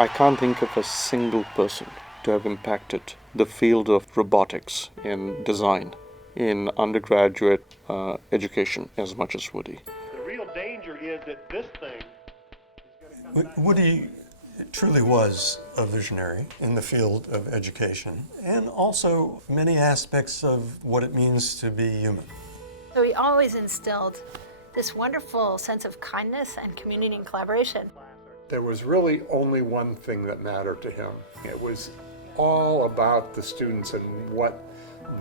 I can't think of a single person to have impacted the field of robotics in design in undergraduate education as much as Woody. The real danger is that this thing is going to Woody truly was a visionary in the field of education and also many aspects of what it means to be human. So he always instilled this wonderful sense of kindness and community and collaboration. There was really only one thing that mattered to him. It was all about the students and what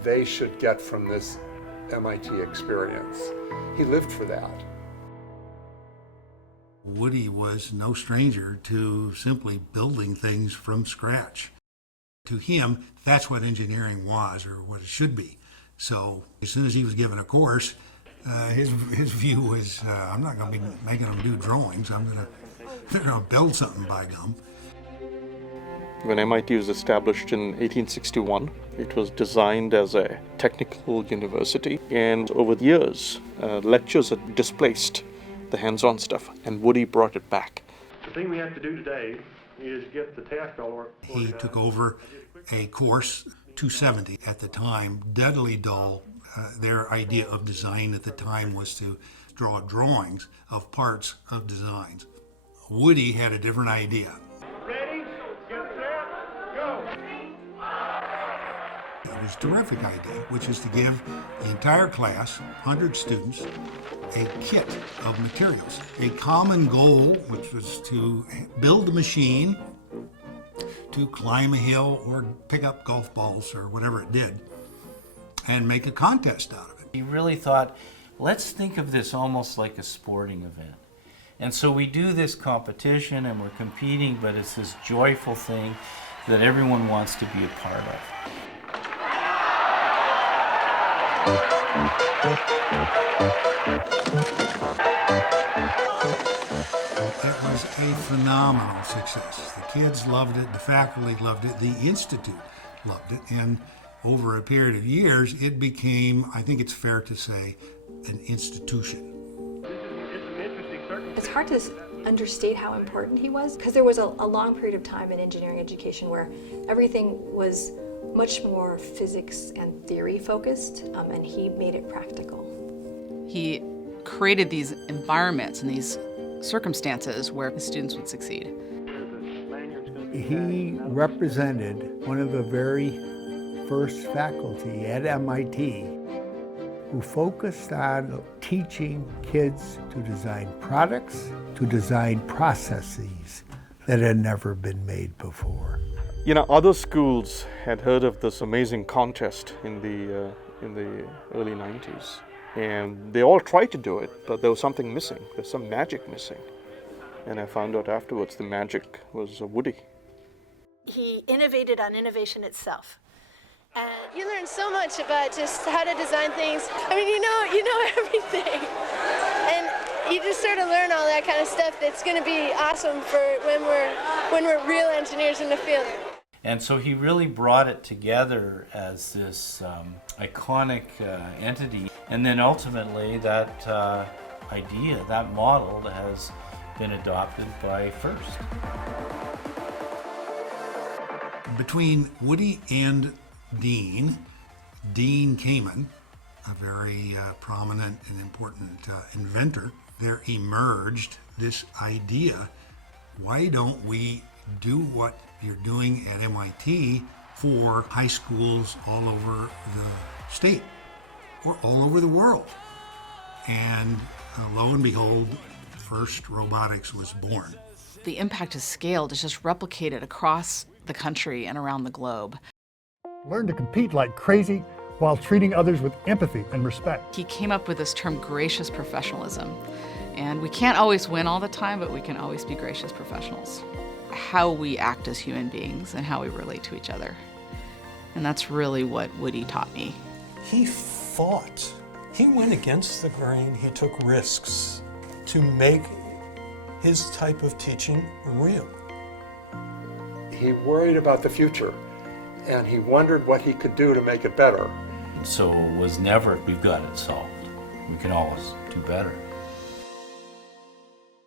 they should get from this MIT experience. He lived for that. Woody was no stranger to simply building things from scratch. To him, that's what engineering was, or what it should be. So as soon as he was given a course, his view was, I'm not going to be making them do drawings. They're going to build something by gum. When MIT was established in 1861, it was designed as a technical university, and over the years, lectures had displaced the hands-on stuff, and Woody brought it back. The thing we have to do today is get the task all He took over a course, 270 at the time, deadly dull. Their idea of design at the time was to draw drawings of parts of designs. Woody had a different idea. Ready, get set, go! It was a terrific idea, which is to give the entire class, 100 students, a kit of materials. A common goal, which was to build a machine, to climb a hill or pick up golf balls or whatever it did, and make a contest out of it. He really thought, let's think of this almost like a sporting event. And so we do this competition and we're competing, but it's this joyful thing that everyone wants to be a part of. It was a phenomenal success. The kids loved it, the faculty loved it, the institute loved it, and over a period of years, it became, I think it's fair to say, an institution. It's hard to understate how important he was, because there was a long period of time in engineering education where everything was much more physics and theory focused, and he made it practical. He created these environments and these circumstances where the students would succeed. He represented one of the very first faculty at MIT who focused on teaching kids to design products, to design processes that had never been made before. You know, other schools had heard of this amazing contest in the early 90s, and they all tried to do it, but there was something missing. There's some magic missing. And I found out afterwards the magic was Woody. He innovated on innovation itself. And you learn so much about just how to design things. I mean, you know everything. And you just sort of learn all that kind of stuff that's going to be awesome for when we're real engineers in the field. And so he really brought it together as this iconic entity. And then ultimately that idea, that model has been adopted by FIRST. Between Woody and Dean Kamen, a very prominent and important inventor, there emerged this idea, why don't we do what you're doing at MIT for high schools all over the state or all over the world? And lo and behold, FIRST Robotics was born. The impact is scaled, it's just replicated across the country and around the globe. Learn to compete like crazy while treating others with empathy and respect. He came up with this term, gracious professionalism. And we can't always win all the time, but we can always be gracious professionals. How we act as human beings and how we relate to each other. And that's really what Woody taught me. He fought. He went against the grain. He took risks to make his type of teaching real. He worried about the future, and he wondered what he could do to make it better. So it was never, we've got it solved. We can always do better.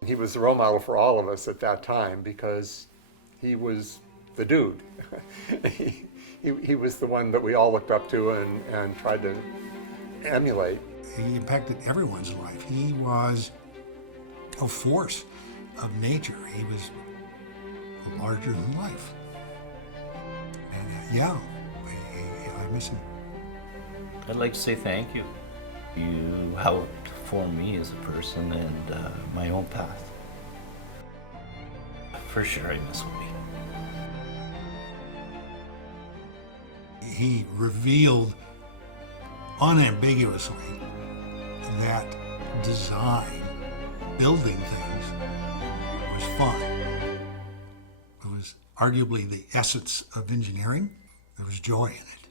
He was the role model for all of us at that time because he was the dude. he was the one that we all looked up to and tried to emulate. He impacted everyone's life. He was a force of nature. He was larger than life. And yeah, I miss him. I'd like to say thank you. You helped form me as a person and my own path. For sure, I miss Woody. He revealed unambiguously that design, building things, was fun. It was arguably the essence of engineering. There was joy in it.